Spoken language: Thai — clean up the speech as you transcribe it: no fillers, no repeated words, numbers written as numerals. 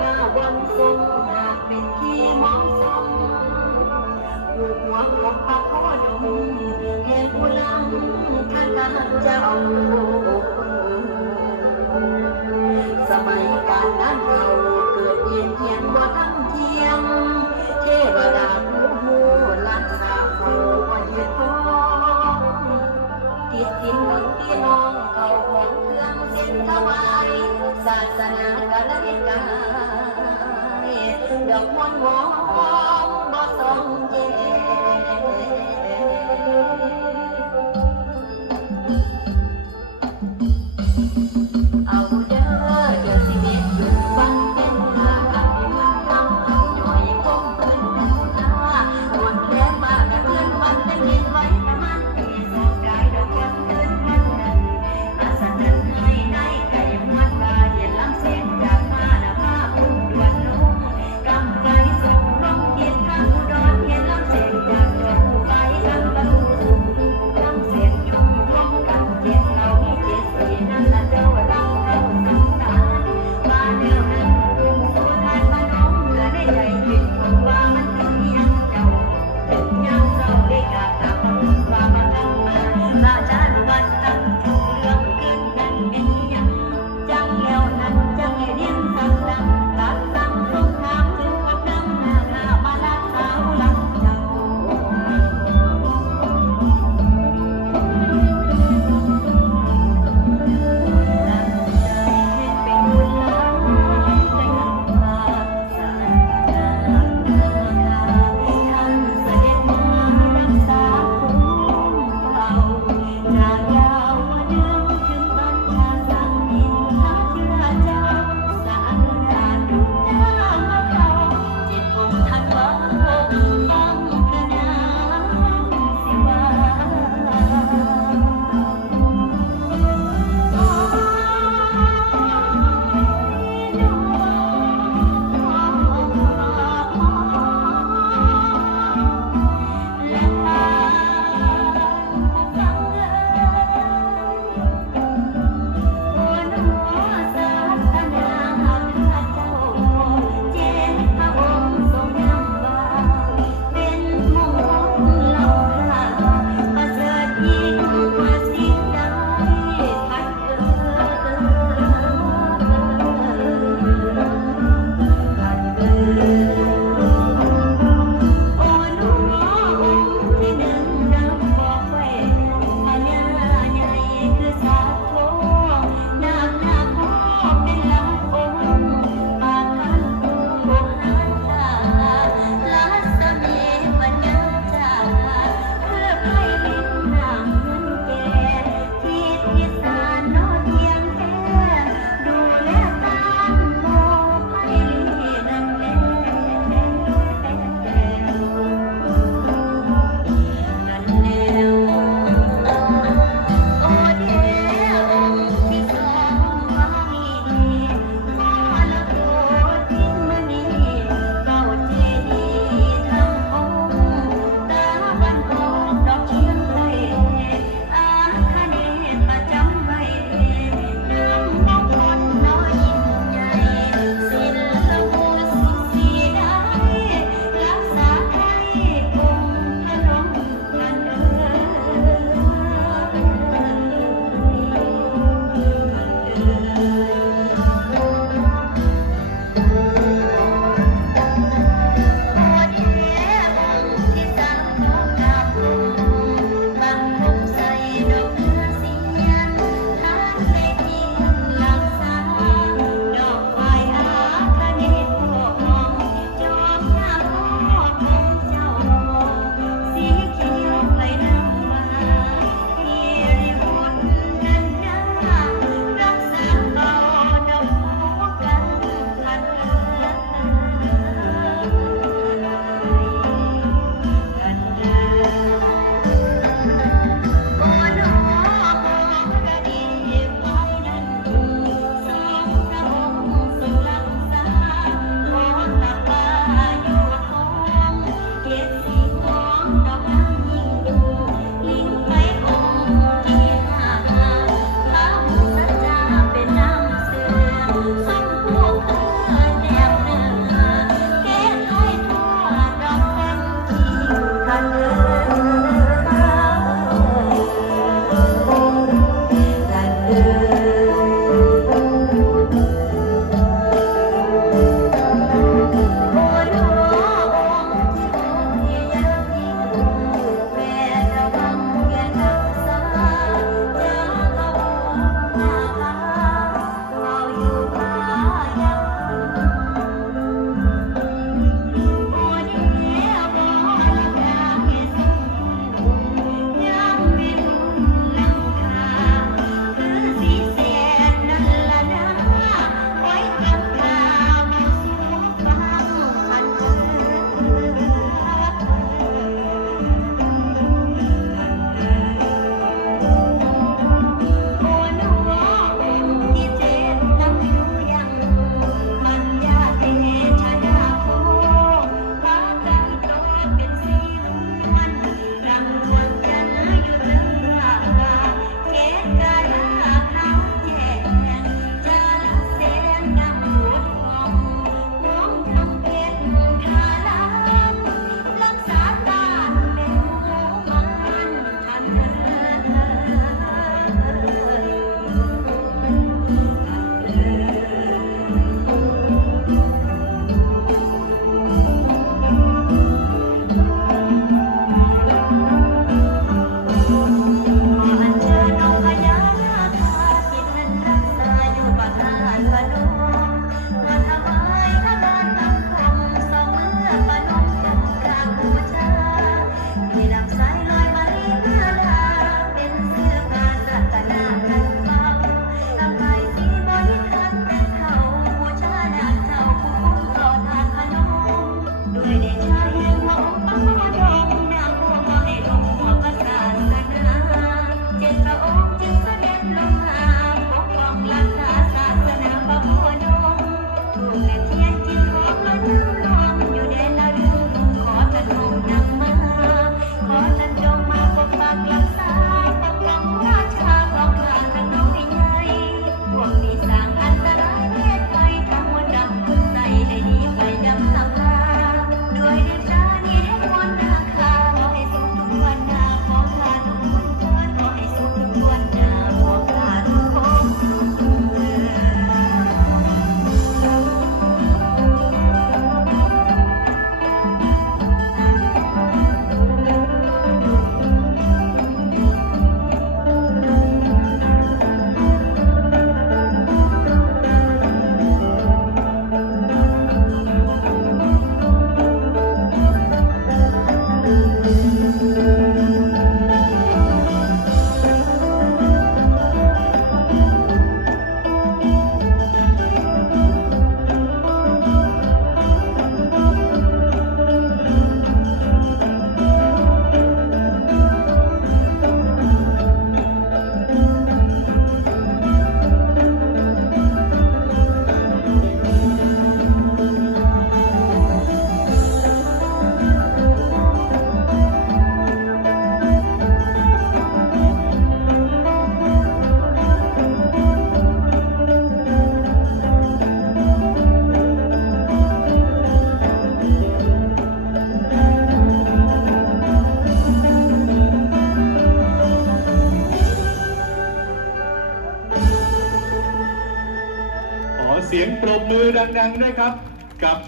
มาบนทรงหากเป็นที่มองสมผูกหัวอกพระโคดมแห่งผู้ลำท่านเจ้าสมัยการนั้นเขาเกิดเย็นเทียนบ่ทั้งเทียมเทวดาผู้หูรักษาเขาบ่ยืดท้องติดสินหนุนพี่น้องเขาของเครื่องเส้นถวายศาสนากะเลยกายดอกมวลหอมบ่สองเย็เอาเด้อเดี๋ยวสิเม็ดอยู่ฟังเป็นหาอันมีมันทำเอาหน่อยคงเพิ่นเป็นคุณาหมดแรงมากเพื่อนมันเป็นเด็กไว้แต่มันเอสองกายดอกแก้มเกินมันนั้นอาสนันให้ได้ไก่มันมาเห็นลำเสียงจากมาหน้าผ้าอุ่นดวนลงกำไกส่งลงเทีย เสียงปรบมือดังๆด้วยครับกับ